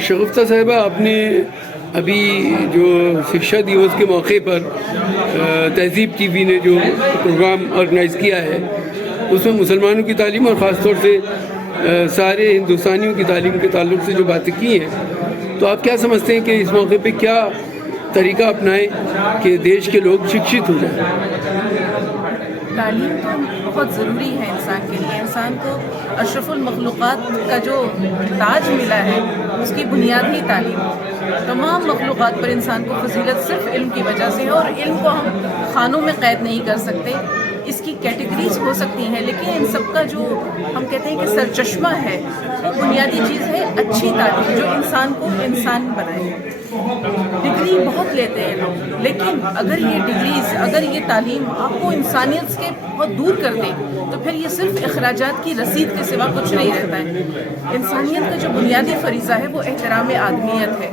शगुफ्ता साहिबा, आपने अभी जो शिक्षा दिवस के मौके पर तहज़ीब टीवी ने जो प्रोग्राम ऑर्गेनाइज़ किया है उसमें मुसलमानों की तालीम और ख़ास तौर से सारे हिंदुस्तानियों की तालीम के ताल्लुक से जो बातें की हैं, तो आप क्या समझते हैं कि इस मौके पे क्या तरीका अपनाएं कि देश के लोग शिक्षित हो जाएं? तालीम तो बहुत ज़रूरी है इंसान के लिए। इंसान को अशरफुल मखलूक़ात का जो ताज मिला है उसकी बुनियाद ही तालीम है। तमाम मखलूक़ात पर इंसान को फजीलत सिर्फ इल्म की वजह से है, और इल्म को हम खानों में क़ैद नहीं कर सकते। इसकी कैटेगरीज हो सकती हैं, लेकिन इन सब का जो हम कहते हैं कि सरचश्मा है वो बुनियादी चीज़ है अच्छी तालीम, जो इंसान को इंसान बनाए। डिग्री बहुत लेते हैं लोग, लेकिन अगर ये डिग्रीज, अगर ये तालीम आपको इंसानियत से बहुत दूर कर दे तो फिर ये सिर्फ अखराजात की रसीद के सिवा कुछ नहीं रहता है। इंसानियत का जो बुनियादी फरीज़ा है वो एहतराम आदमियत है,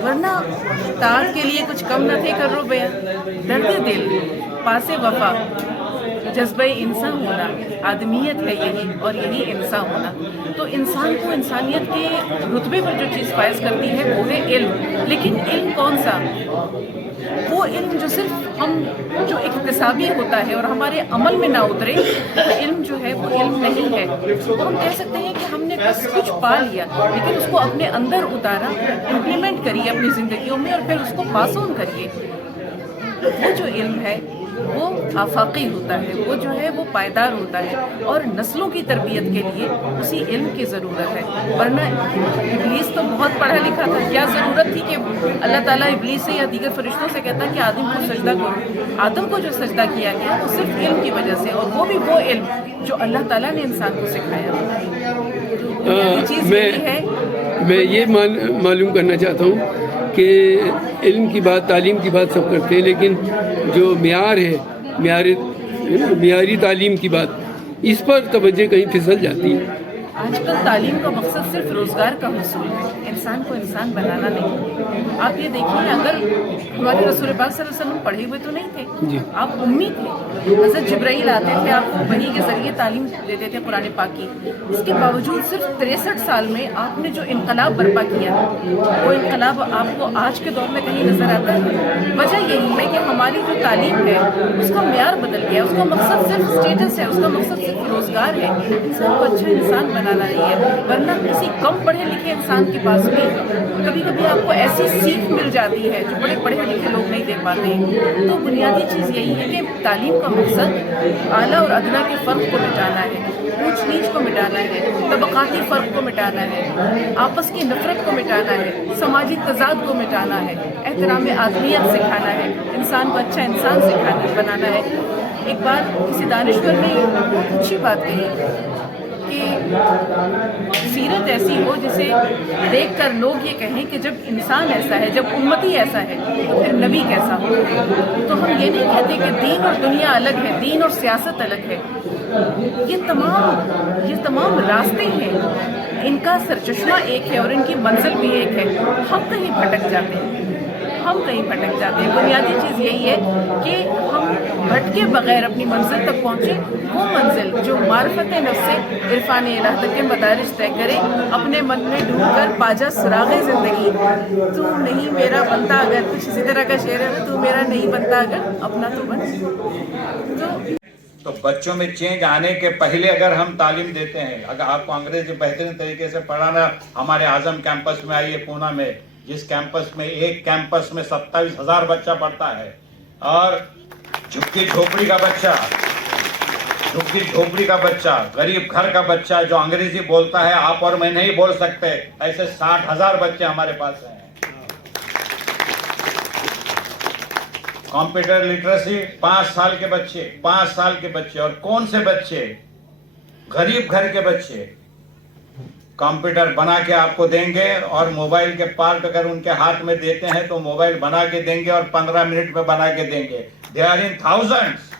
वरना तार के लिए कुछ कम न थे कर रो बया, दर्द दिल पासे वफा, जज्बे इंसान होना, आदमियत है यही, और यही इंसान होना। तो इंसान को इंसानियत के रुतबे पर जो चीज़ फायज करती है वो है इल्म। लेकिन इल्म कौन सा? वो इल्म जो सिर्फ हम जो इक्तिसाबी होता है और हमारे अमल में ना उतरे, वो इल्म जो है वो इल्म नहीं है। तो हम कह सकते हैं कि हमने बस कुछ पा लिया, लेकिन उसको अपने अंदर उतारा, इम्प्लीमेंट करिए अपनी ज़िंदगियों में, और फिर उसको पास ऑन करिए। वो जो इल्म है वो आफाकी होता है, वो जो है वो पायदार होता है, और नस्लों की तरबियत के लिए उसी इल्म की ज़रूरत है। वरना इब्लीस तो बहुत पढ़ा लिखा था, क्या ज़रूरत थी कि अल्लाह ताला इब्लीस से या दीगर फरिश्तों से कहता कि आदम को सजदा करो। आदम को जो सजदा किया गया वो सिर्फ इल्म की वजह से, और वो भी वो इल्म जो अल्लाह ताला ने इंसान को सिखाया। तो चीज़ यही है। मैं ये मालूम करना चाहता हूँ कि इल्म की बात, तालीम की बात सब करते हैं, लेकिन जो मियार है, मियारी तालीम की बात, इस पर तवज्जो कहीं फिसल जाती है। आजकल तालीम का मकसद सिर्फ रोज़गार का हसूल है, इंसान को इंसान बनाना नहीं। आप ये देखिए, अगर हमारे रसूल पाक सल्लल्लाहु अलैहि वसल्लम पढ़े हुए तो नहीं थे, आप उम्मी थे। हज़रत जिब्राइल आते थे, आपको वही के ज़रिए तालीम देते थे कुरान पाक की। इसके बावजूद सिर्फ 63 साल में आपने जो इनकलाब बर्पा किया, वो इनकलाब आपको आज के दौर में कहीं नज़र आता है? वजह यही है कि हमारी जो तालीम है उसका म्यार बदल गया। उसका मकसद सिर्फ स्टेटस है, उसका मकसद सिर्फ रोज़गार है, इंसान को अच्छा इंसान बनाना नहीं है। वरना किसी कम पढ़े लिखे इंसान के पास भी कभी कभी आपको ऐसी सीख मिल जाती है जो बड़े पढ़े लिखे लोग नहीं दे पाते। तो बुनियादी चीज़ यही है कि तालीम का मकसद आला और अदना के फ़र्क को मिटाना है, ऊंच नीच को मिटाना है, तबक़ाती फ़र्क को मिटाना है, आपस की नफरत को मिटाना है, समाजी तज़ाद को मिटाना है, एहतराम आदमियत सिखाना है, इंसान को अच्छा इंसान बनाना है। एक बार किसी दानिश्वर ने बहुत अच्छी बात कही कि सीरत ऐसी हो जिसे देखकर लोग ये कहें कि जब इंसान ऐसा है, जब उम्मती ऐसा है, तो फिर नबी कैसा हो। तो हम ये नहीं कहते कि दीन और दुनिया अलग है, दीन और सियासत अलग है। ये तमाम रास्ते हैं, इनका सरचश्मा एक है और इनकी मंजिल भी एक है। हम कहीं भटक जाते हैं, बुनियादी चीज़ यही है कि हम भटके बगैर अपनी मंजिल तक पहुँचे, वो मंजिल जो मार्फत नफ्स से इरफान इलाह तक के मदारिज तय करे। अपने मन में ढूंढ कर पाजा सुराग़े ज़िंदगी, तू नहीं मेरा बनता अगर, कुछ इसी तरह का शेर है ना, तू मेरा नहीं बनता अगर, अपना तो बन। तो बच्चों में चेंज आने के पहले अगर हम तालीम देते हैं, अगर आपको अंग्रेजी बेहतरीन तरीके से पढ़ाना, हमारे आजम कैंपस में आइए पूना में, जिस कैंपस में एक कैंपस में 27,000 बच्चा पढ़ता है, और झुग्गी झोपड़ी का बच्चा, गरीब घर का बच्चा जो अंग्रेजी बोलता है, आप और मैं नहीं बोल सकते, ऐसे 60,000 बच्चे हमारे पास हैं। कंप्यूटर लिटरेसी 5 साल के बच्चे, और कौन से बच्चे? गरीब घर के बच्चे। कंप्यूटर बना के आपको देंगे, और मोबाइल के पार्ट अगर उनके हाथ में देते हैं तो मोबाइल बना के देंगे और 15 मिनट में बना के देंगे। They are in thousands.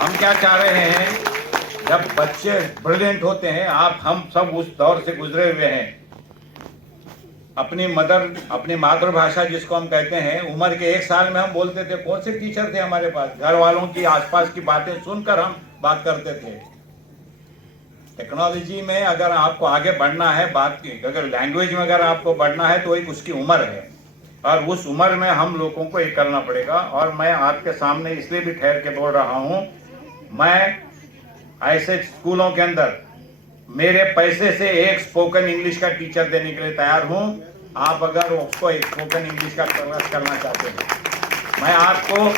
हम क्या चाह रहे हैं, जब बच्चे ब्रिलियंट होते हैं, हम सब उस दौर से गुजरे हुए हैं। अपनी मातृभाषा जिसको हम कहते हैं, उम्र के 1 साल में हम बोलते थे। कौन से टीचर थे हमारे पास? घर वालों की, आसपास की बातें सुनकर हम बात करते थे। टेक्नोलॉजी में अगर आपको आगे बढ़ना है, बात की अगर लैंग्वेज में अगर आपको बढ़ना है तो एक उसकी उम्र है, और उस उम्र में हम लोगों को ये करना पड़ेगा। और मैं आपके सामने इसलिए भी ठहर के बोल रहा हूँ, मैं ऐसे स्कूलों के अंदर मेरे पैसे से एक स्पोकन इंग्लिश का टीचर देने के लिए तैयार हूँ। आप अगर उसको एक स्पोकन इंग्लिश का क्लास करना चाहते हैं, मैं आपको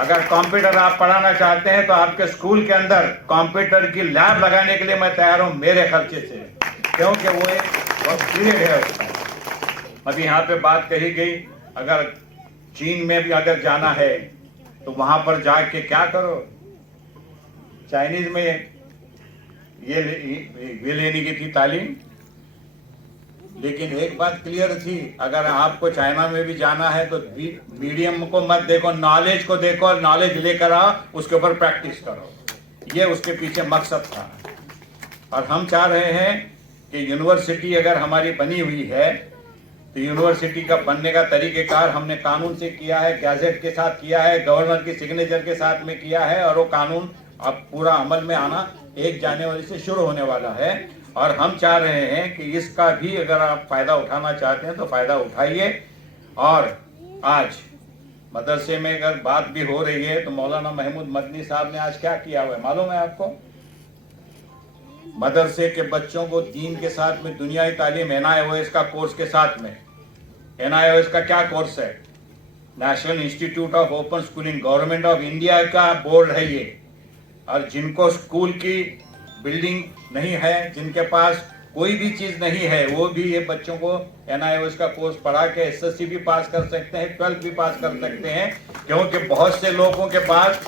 अगर कंप्यूटर आप पढ़ाना चाहते हैं तो आपके स्कूल के अंदर कंप्यूटर की लैब लगाने के लिए मैं तैयार हूं मेरे खर्चे से, क्योंकि वो एक बहुत पीरियड है उसका। अभी यहाँ पे बात कही गई, अगर चीन में भी अगर जाना है तो वहां पर जाके क्या करो, चाइनीज में ये लेने की थी तालीम। लेकिन एक बात क्लियर थी, अगर आपको चाइना में भी जाना है तो मीडियम को मत देखो, नॉलेज को देखो, और नॉलेज लेकर आओ, उसके ऊपर प्रैक्टिस करो। ये उसके पीछे मकसद था। और हम चाह रहे हैं कि यूनिवर्सिटी अगर हमारी बनी हुई है तो यूनिवर्सिटी का बनने का तरीक़ेकार हमने कानून से किया है, गैजेट के साथ किया है, गवर्नर की सिग्नेचर के साथ में किया है, और वो कानून अब पूरा अमल में आना 1 जनवरी से शुरू होने वाला है। और हम चाह रहे हैं कि इसका भी अगर आप फायदा उठाना चाहते हैं तो फायदा उठाइए। और आज मदरसे में अगर बात भी हो रही है तो मौलाना महमूद मदनी साहब ने आज क्या किया हुआ है मालूम है आपको? मदरसे के बच्चों को दीन के साथ में दुनियाई तालीम NIOS का कोर्स के साथ में, NIOS का क्या कोर्स है? National institute of open schooling, government of India का बोर्ड है ये। और जिनको स्कूल की बिल्डिंग नहीं है, जिनके पास कोई भी चीज नहीं है, वो भी ये बच्चों को NIOS का कोर्स पढ़ा के SSC भी पास कर सकते हैं, 12th भी पास कर सकते हैं, क्योंकि बहुत से लोगों के पास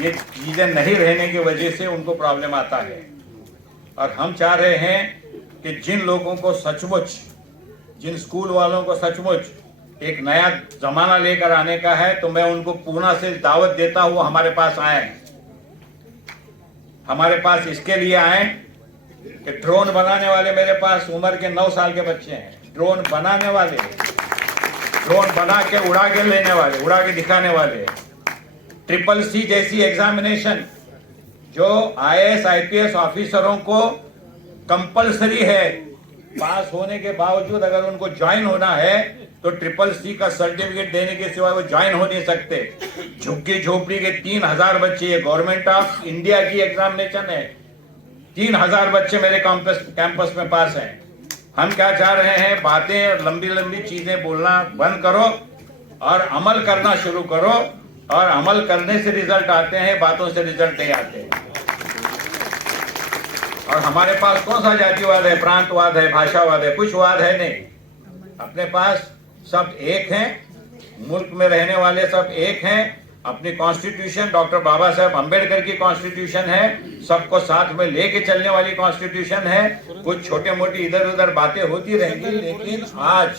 ये चीजें नहीं रहने की वजह से उनको प्रॉब्लम आता है। और हम चाह रहे हैं कि जिन लोगों को सचमुच, जिन स्कूल वालों को सचमुच एक नया जमाना लेकर आने का है, तो मैं उनको पूना से दावत देता हूँ हमारे पास आए। हमारे पास इसके लिए आए कि ड्रोन बनाने वाले, मेरे पास उम्र के 9 साल के बच्चे हैं, ड्रोन बनाने वाले, ड्रोन बना के उड़ा के लेने वाले, उड़ा के दिखाने वाले। CCC जैसी एग्जामिनेशन जो IAS IPS ऑफिसरों को कंपलसरी है, पास होने के बावजूद अगर उनको ज्वाइन होना है तो CCC का सर्टिफिकेट देने के सिवाय वो ज्वाइन हो नहीं सकते। झुग्गी झोपड़ी के 3000 बच्चे, ये गवर्नमेंट ऑफ इंडिया की एग्जामिनेशन है, 3000 बच्चे मेरे कैंपस में पास हैं। हम क्या चाह रहे हैं, बातें लंबी लंबी चीजें बोलना बंद करो और अमल करना शुरू करो। और अमल करने से रिजल्ट आते हैं, बातों से रिजल्ट नहीं आते। और हमारे पास कौन सा जातिवाद है, प्रांतवाद है, भाषावाद है? कुछ वाद है नहीं। अपने पास सब एक हैं, मुल्क में रहने वाले सब एक हैं। अपनी कॉन्स्टिट्यूशन डॉक्टर बाबा साहब अम्बेडकर की कॉन्स्टिट्यूशन है, सबको साथ में लेके चलने वाली कॉन्स्टिट्यूशन है। कुछ छोटे मोटी इधर उधर बातें होती रहेंगी, लेकिन आज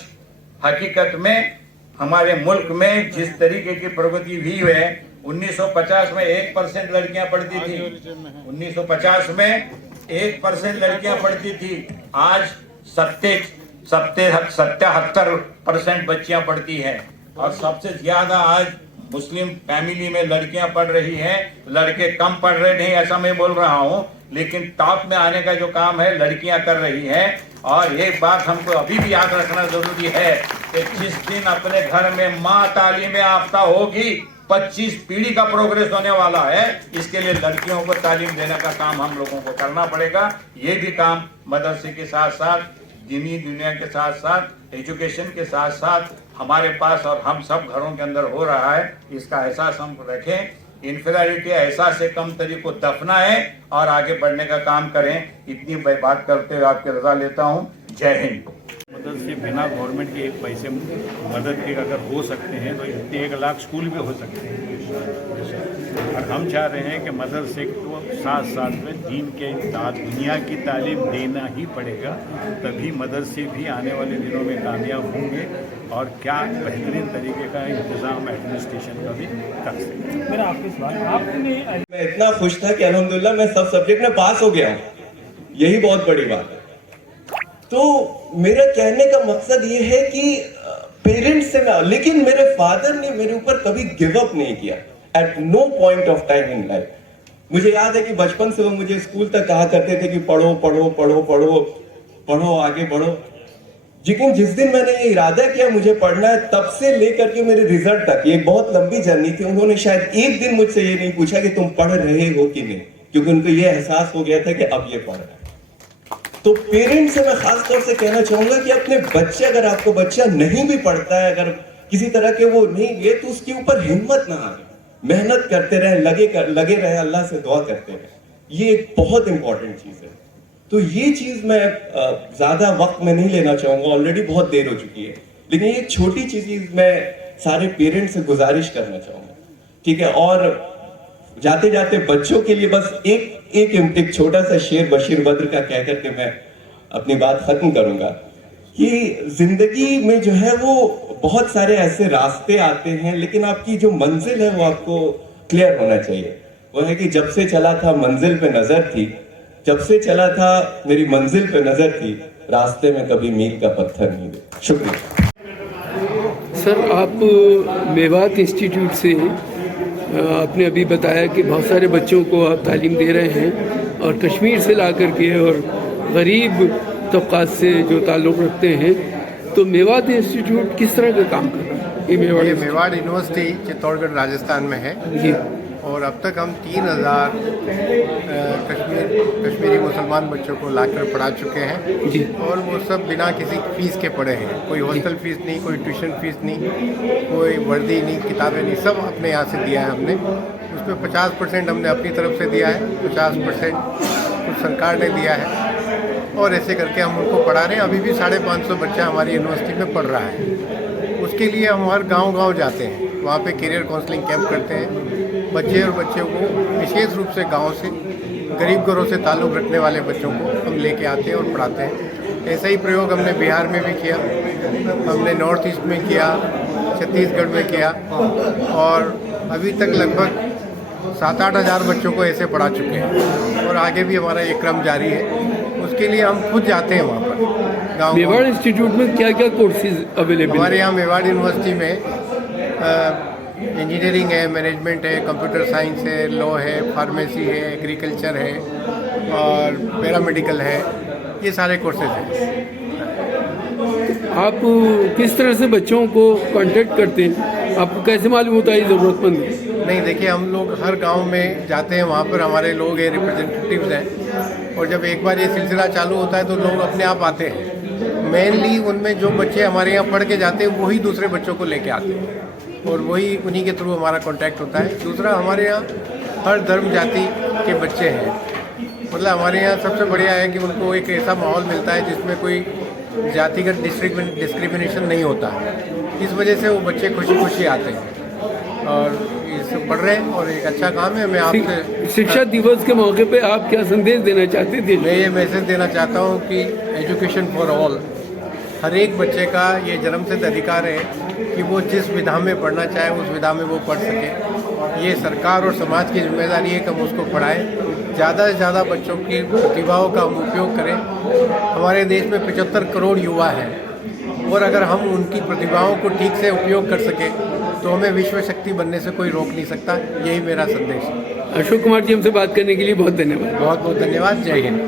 हकीकत में हमारे मुल्क में जिस तरीके की प्रगति हुई है, 1950 में 1% लड़कियां पढ़ती थी, 1950 में 1% लड़कियां पढ़ती थी, आज 77% बच्चियां पढ़ती हैं। और सबसे ज्यादा आज मुस्लिम फैमिली में लड़कियां पढ़ रही हैं, लड़के कम पढ़ रहे नहीं ऐसा मैं बोल रहा हूं, लेकिन टॉप में आने का जो काम है लड़कियां कर रही हैं। और एक बात हमको अभी भी याद रखना जरूरी है कि जिस दिन अपने घर में माँ तालीम याफ्ता होगी, 25 पीढ़ी का प्रोग्रेस होने वाला है। इसके लिए लड़कियों को तालीम देने का काम हम लोगों को करना पड़ेगा। ये भी काम मदरसे के साथ साथ, दीनी दुनिया के साथ साथ, एजुकेशन के साथ साथ हमारे पास और हम सब घरों के अंदर हो रहा है। इसका एहसास हम रखें, इन्फीरियरिटी एहसास से कम तरी को दफनाएं और आगे बढ़ने का काम करें। इतनी बात करते हुए आपकी रजा लेता हूँ। जय हिंद। मदद से बिना गवर्नमेंट के एक पैसे मदद के अगर हो सकते हैं तो इतने 1 लाख स्कूल भी हो सकते हैं। और हम चाह रहे हैं कि मदरसे को साथ साथ में दीन के दुनिया की तालीम देना ही पड़ेगा, तभी मदरसे भी आने वाले दिनों में कामयाब होंगे। और क्या बेहतरीन तरीके का इंतज़ाम एडमिनिस्ट्रेशन का भी कर सकते। मेरा आपके सवाल, आपने मैं इतना खुश था कि अल्हम्दुलिल्लाह मैं सब सब्जेक्ट में पास हो गया हूँ, यही बहुत बड़ी बात है। तो मेरा कहने का मकसद ये है कि पेरेंट्स से मैं, लेकिन मेरे फादर ने मेरे ऊपर कभी गिव अप नहीं किया at no point of time in life. मुझे याद है कि बचपन से वो मुझे स्कूल तक कहा करते थे कि पढ़ो पढ़ो पढ़ो पढ़ो पढ़ो, आगे बढ़ो। लेकिन जिस दिन मैंने ये इरादा किया मुझे पढ़ना है, तब से लेकर के मेरे रिजल्ट तक ये एक बहुत लंबी जर्नी थी। उन्होंने शायद एक दिन मुझसे ये नहीं पूछा कि तुम पढ़ रहे हो कि नहीं, क्योंकि उनको ये एहसास हो गया था कि अब ये पढ़ रहा है। तो पेरेंट्स से मैं खास तौर से कहना चाहूंगा कि अपने बच्चे, अगर आपको बच्चा नहीं भी पढ़ता है, अगर किसी तरह के वो नहीं गए, तो उसके ऊपर हिम्मत ना हारे, मेहनत करते रहे, लगे रहे, अल्लाह से दुआ करते रहे। ये एक बहुत इंपॉर्टेंट चीज है। तो ये चीज मैं ज्यादा वक्त में नहीं लेना चाहूंगा, ऑलरेडी बहुत देर हो चुकी है, लेकिन ये छोटी चीज मैं सारे पेरेंट्स से गुजारिश करना चाहूंगा, ठीक है। और जाते जाते बच्चों के लिए बस एक छोटा सा शेर बशीर बद्र का कह करके मैं अपनी बात खत्म करूंगा कि जिंदगी में जो है वो बहुत सारे ऐसे रास्ते आते हैं, लेकिन आपकी जो मंजिल है वो आपको क्लियर होना चाहिए। वो है कि जब से चला था मंजिल पे नजर थी, जब से चला था मेरी मंजिल पे नजर थी, रास्ते में कभी मील का पत्थर नहीं दे। शुक्रिया सर। आप मेवात इंस्टीट्यूट से आपने अभी बताया कि बहुत सारे बच्चों को आप तालीम दे रहे हैं और कश्मीर से ला करके और गरीब तबक़ात से जो ताल्लुक़ रखते हैं, तो मेवात इंस्टीट्यूट किस तरह का काम कर रहा है? ये मेवाड़ यूनिवर्सिटी चित्तौड़गढ़ राजस्थान में है जी। और अब तक हम 3000 कश्मीरी मुसलमान बच्चों को लाकर पढ़ा चुके हैं जी। और वो सब बिना किसी फीस के पढ़े हैं। कोई हॉस्टल फीस नहीं, कोई ट्यूशन फीस नहीं, कोई वर्दी नहीं, किताबें नहीं, सब अपने यहाँ से दिया है हमने। उसमें 50% हमने अपनी तरफ से दिया है, 50% कुछ सरकार ने दिया है और ऐसे करके हम उनको पढ़ा रहे हैं। अभी भी 550 बच्चा हमारी यूनिवर्सिटी में पढ़ रहा है। उसके लिए हम हर गांव जाते हैं, वहाँ पे करियर काउंसलिंग कैंप करते हैं। बच्चे और बच्चों को विशेष रूप से गांव से, गरीब घरों से ताल्लुक़ रखने वाले बच्चों को हम लेके आते हैं और पढ़ाते हैं। ऐसा ही प्रयोग हमने बिहार में भी किया, हमने नॉर्थ ईस्ट में किया, छत्तीसगढ़ में किया और अभी तक लगभग 7-8 हज़ार बच्चों को ऐसे पढ़ा चुके हैं और आगे भी हमारा ये क्रम जारी है। उसके लिए हम खुद जाते हैं वहाँ पर गाँव। मेवाड़ इंस्टीट्यूट में क्या क्या कोर्सेज अवेलेबल? हमारे यहाँ मेवाड़ यूनिवर्सिटी में इंजीनियरिंग है, मैनेजमेंट है, कंप्यूटर साइंस है, लॉ है, फार्मेसी है, एग्रीकल्चर है और पैरामेडिकल है, ये सारे कोर्सेज हैं। आप किस तरह से बच्चों को कांटेक्ट करते हैं? आपको कैसे मालूम होता है ज़रूरतमंद है? नहीं, देखिए हम लोग हर गांव में जाते हैं, वहाँ पर हमारे लोग हैं, रिप्रेजेंटेटिव्स हैं और जब एक बार ये सिलसिला चालू होता है तो लोग अपने आप आते हैं। मेनली उनमें जो बच्चे हमारे यहाँ पढ़ के जाते हैं वही दूसरे बच्चों को लेके आते हैं और वही उन्हीं के थ्रू हमारा कांटेक्ट होता है। दूसरा, हमारे यहाँ हर धर्म जाति के बच्चे हैं, मतलब हमारे यहाँ सबसे बढ़िया है कि उनको एक ऐसा माहौल मिलता है जिसमें कोई जातिगत डिस्क्रिमिनेशन नहीं होता है। इस वजह से वो बच्चे खुशी खुशी आते हैं और इस पढ़ रहे हैं और एक अच्छा काम है। मैं आपसे शिक्षा दिवस के मौके पे आप क्या संदेश देना चाहते थे? मैं ये मैसेज देना चाहता हूँ कि एजुकेशन फॉर ऑल, हर एक बच्चे का ये जन्मसिद्ध अधिकार है कि वो जिस विधा में पढ़ना चाहे उस विधा में वो पढ़ सके। ये सरकार और समाज की जिम्मेदारी है कि हम उसको पढ़ाएं, ज़्यादा से ज़्यादा बच्चों की प्रतिभाओं का हम उपयोग करें। हमारे देश में 75 करोड़ युवा हैं और अगर हम उनकी प्रतिभाओं को ठीक से उपयोग कर सकें तो हमें विश्व शक्ति बनने से कोई रोक नहीं सकता। यही मेरा संदेश है। अशोक कुमार जी, हमसे बात करने के लिए बहुत धन्यवाद। बहुत बहुत धन्यवाद। जय हिंद।